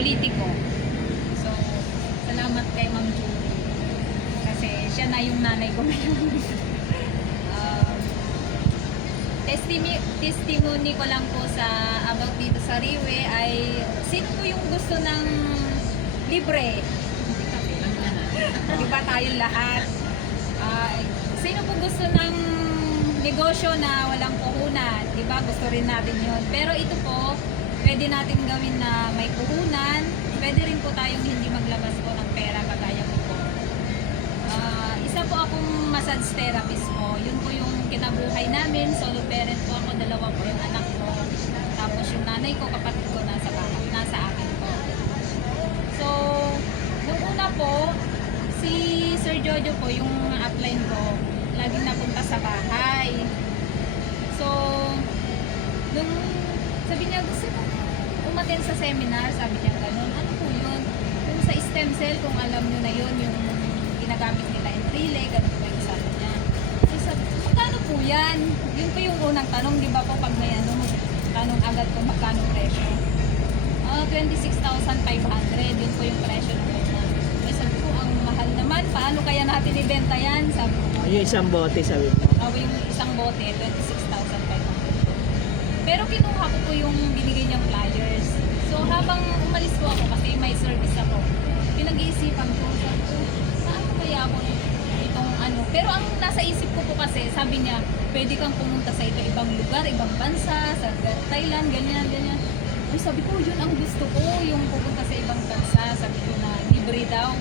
politiko. So, salamat kay Ma'am Julie. Kasi siya na yung nanay ko ngayon. Testimony ko lang po sa about dito sa Riwe ay sino po yung gusto ng libre? Di ba tayong lahat? Sino po gusto ng negosyo na walang puhunan? Di ba gusto rin natin yun? Pero ito po, pwede natin gawin na may puhunan. Pwede rin po tayong hindi maglabas po ng pera kagaya ko po. Isa po akong massage therapist po. Yun po yung kinabuhay namin. Solo parent po ako, dalawa po yung anak ko. Tapos yung nanay ko, kapatid ko nasa akin po. So, nung una po, si Sir Jojo po, yung upline ko, laging napunta sa bahay. So, nung sabi niya, gusto ko umaten sa seminar, sabi niya ganun. Ano po yun? Yung sa stem cell, kung alam nyo na yun, yung ginagamit nila in relay, ganun po yung sabi niya. So, sabi, magkano po yan? Yun po yung unang tanong, di ba po pag may ano, tanong agad kung magkano presyo. 26,500, yun po yung presyo ng una. May sabi ko, ang mahal naman, paano kaya natin ibenta yan? Sabi ko, Yung isang bote, sabi mo. yung isang bote, 26,500. Pero kinuha ko po yung binigay niyang flyers. So habang umalis po ako, kasi may service ako, pinag-iisipan ko, sabi ko, saan kaya ako itong ano? Pero ang nasa isip ko po kasi, sabi niya, pwede kang pumunta sa ibang lugar, ibang bansa, sa Thailand, ganyan, ganyan. Ay, sabi ko, yun ang gusto ko, yung pupunta sa ibang bansa, sabi ko na libre daw.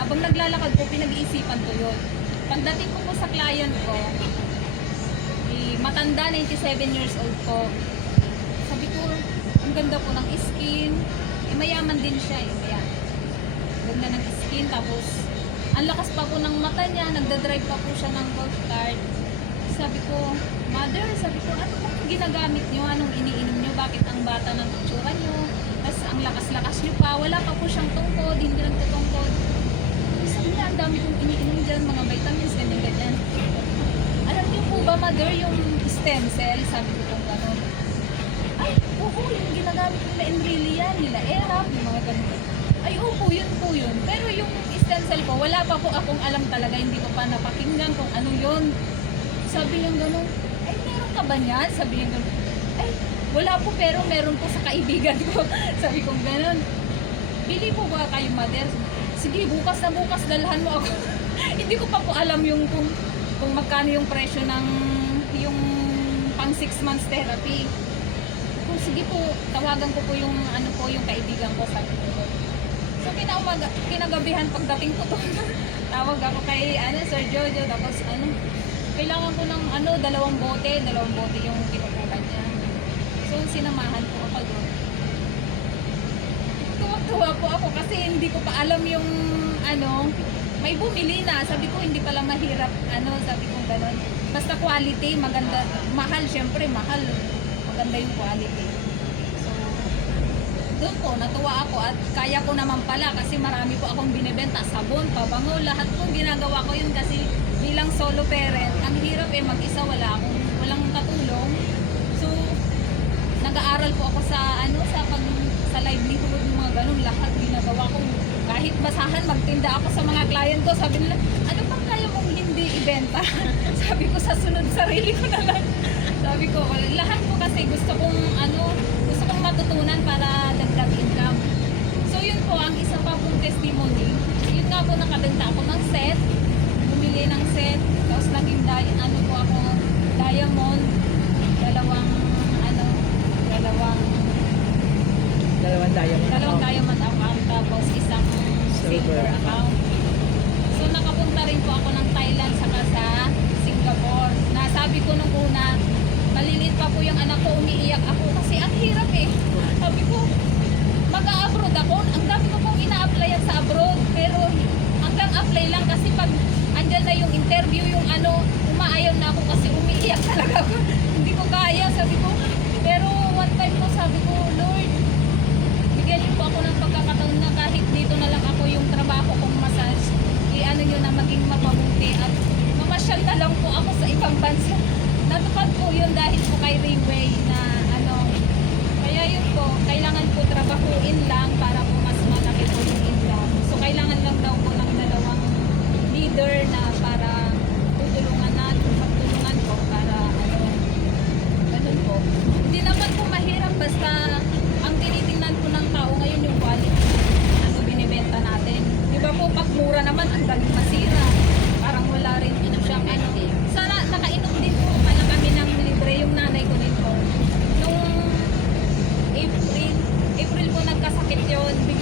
Habang naglalakad po, pinag-iisipan ko yun. Pagdating ko po sa client ko, matanda, 97 years old po. Sabi ko, ang ganda po ng skin. Mayaman din siya, mayaman. Ganda ng skin, tapos ang lakas pa po ng mata niya, nagdadrive pa po siya ng golf cart. Sabi ko, mother, sabi ko, ano pong ginagamit niyo? Anong iniinom niyo? Bakit ang bata ng itsura niyo? Tapos ang lakas-lakas niyo pa, wala pa po siyang tungkod, hindi lang tutungkod. Sabi niya, ang dami kong iniinom dyan, mga vitamins, ganyan-ganyan. Alam niyo po ba, mother, yung stem cell? Sabi ko kung gano'n. Ay, oo, yung ginagamit nila in really yan, nila ERAP, yung mga ganun. Ay, oo, yun po yun. Pero yung stem cell po, wala pa po akong alam talaga, hindi ko pa napakinggan kung ano yun. Sabi niya gano'n, ay, meron ka ba niyan? Sabi niya gano'n, ay, wala po, pero meron po sa kaibigan ko. Sabi ko gano'n, bili po ba kayo, mother? Sige, bukas na bukas, dalhan mo ako. Hindi ko pa po alam yung kung magkano yung presyo ng yung pang 6 months therapy. Kung sige po, tawagan ko po yung ano po, yung kaibigan ko, sabi ko. So kinagabihan pagdating ko to, tawag ako kay Sir Jojo, tapos kailangan ko ng 2 bote yung kinukulan niya. So sinamahan ko ako doon. Tuwa po ako kasi hindi ko pa alam yung may bumili na. Sabi ko, hindi pala mahirap, sabi ko gano'n. Basta quality, maganda, mahal, syempre, mahal. Maganda yung quality. So, doon po, natuwa ako at kaya ko naman pala kasi marami po akong binibenta, sabon, pabango, lahat po ginagawa ko yun kasi bilang solo parent, ang hirap mag-isa, walang katulong. So, nag-aaral po ako sa livelihood, mga ganun, lahat ginagawa ko. Kahit basahan, magtinda ako sa mga client ko. Sabi nila, ano bang kaya mong hindi ibenta? Sabi ko, sa sunod sarili ko na lang. Sabi ko, lahat ko kasi gusto kong matutunan para dagdag income. So yun po, ang isa pa pong testimony. Yun nga po, nakabenta ako ng set. Bumili ng set. Tapos naging po ako, diamond. Dalawang diamond account. Tapos isang silver account. So nakapunta rin po ako ng Thailand saka sa Singapore. Nasabi ko nung una, maliliit pa po yung anak ko, umiiyak ako kasi ang hirap Sabi ko, mag-a-abroad ako. Ang dami ko pong ina-applyan sa abroad. Pero hanggang apply lang kasi pag andyan na yung interview, yung umaayaw na ako kasi umiiyak talaga ako. Hindi ko kaya, sabi ko. Pero one time ko, sabi ko, Lord, bigyan niyo po ako ng pagkakataon na kahit dito na lang ako yung trabaho kong massage, nyo na maging mapabuti at mamasyal na lang po ako sa ibang bansa. Natupad po yun dahil po kay Rayway na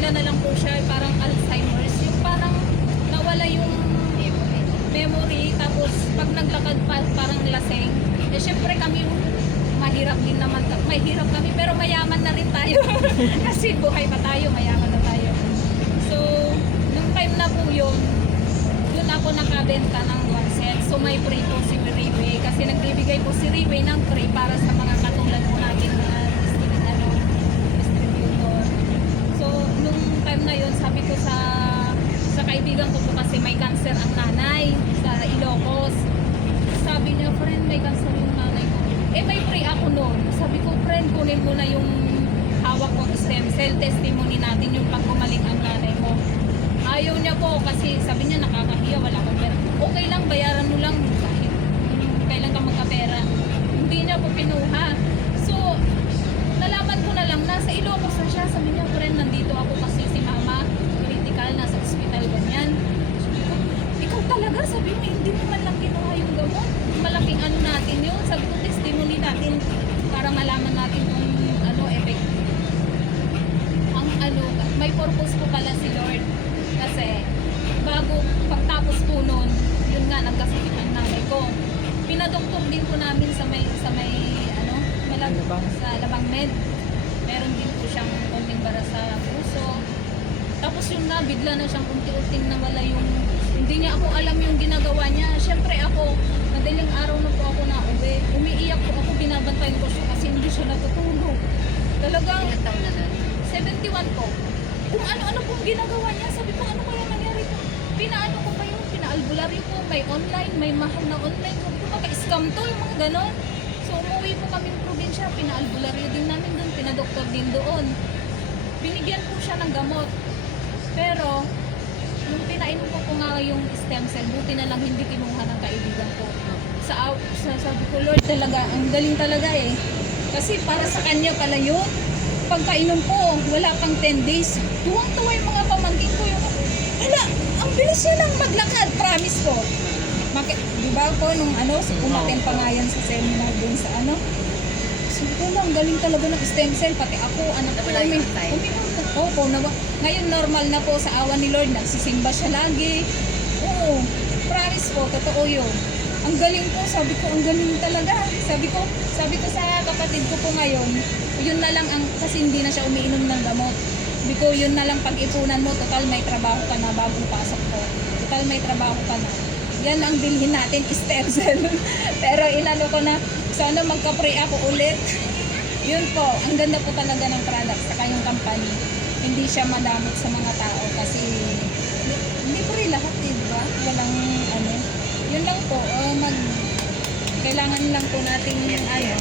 bigla na lang po siya, parang Alzheimer's. Yung parang nawala yung memory, tapos pag naglakad pa, parang laseng. Eh, syempre kami, mahirap din naman, mahirap kami, pero mayaman na rin tayo. Kasi buhay pa tayo, mayaman na tayo. So, nung time na po yun, doon ako nakabenta ng 1 set. So, may free po si Riway, kasi nagbibigay po si Riway ng free para sa mga katulad po natin na distributor. So, nung time na yun, sabi ko sa kaibigan ko po, kasi may cancer ang nanay sa Ilocos. Sabi niya, friend, may cancer yung nanay ko. Eh, may free ako noon. Sabi ko, friend, kunin mo na yung hawak ko stem cell, testimony natin yung pag gumaling ang nanay mo. Ayaw niya po kasi sabi niya nakakahiya, wala kang pera. Okay lang, bayaran mo lang kahit kailan ka magkapera. Hindi niya po pinuha. So, nalaman ko na lang, nasa Ilocos na siya. Sabi niya, friend, nandito ako kasi si mama, critical, nasa ospital, ganyan. Sabi ko, ikaw talaga, sabi mo, hindi mo man lang kinuha yung gamot. Malaking ano natin yun. Sabi ko, testimony natin para malaman natin kung ano, effect. Ang ano, may purpose po pala si Lord. Kasi, bago, pagtapos po nun, yun nga, nagkasakit ang nanay ko. Pinadoktor din po namin sa may ano, sa Labang Med. Meron din po siyang konting bara sa puso. Tapos yun na, bigla na siyang unti-unting nawala yung, hindi niya ako alam yung ginagawa niya. Siyempre ako, madaling araw na po ako na uwi. Umiiyak po ako, binabantayan ko siya kasi hindi siya natutulog. Talagang, Ilang taon na nun? 71 po. Kung ano-ano pong ginagawa niya, sabi ko, ano kaya nangyari po? Pinaano ko pa yun, pinaalbularyo po, may online, may mahal na online. Sabi ko, baka scam to, yung mga ganon. So, umuwi po kami ng probinsya, pinaalbularyo din namin doon, pinadoktor din doon. Binigyan po siya ng gamot. Pero, nung pinainom ko nga yung stem cell, buti na lang hindi kinuha ng kaibigan ko. Sabi ko, Lord, talaga, ang galing talaga eh. Kasi para sa kanya pala yun. Pagkainom ko, wala pang 10 days. Tuwang-tuwa yung mga pamangkin ko. Hala, ang bilis niya lang maglakad, promise ko. Di ba po, nung ano, umaten pa nga yan sa seminar dun sa ano. Sabi ko lang, galing talaga ng stem cell, pati ako, anak ko. Nawala yung anxiety. Opo, ngayon normal na po sa awa ni Lord, nagsisimba siya lagi. Oo, promise po, totoo yun. Ang galing po, sabi ko, ang galing talaga. Sabi ko sa kapatid ko po ngayon, yun na lang kasi hindi na siya umiinom ng gamot. Sabi ko, yun na lang pag-ipunan mo, total may trabaho ka na bago pasok ko. Total may trabaho ka na. Yan ang bilhin natin, stem cell. Pero inano ko na, sana magka-pray ako ulit. Yun po, ang ganda po talaga ng product sa kanyang company. Hindi siya madamot sa mga tao kasi libre lahat, di ba? Walang ano. Yun lang po, kailangan lang po natin ano,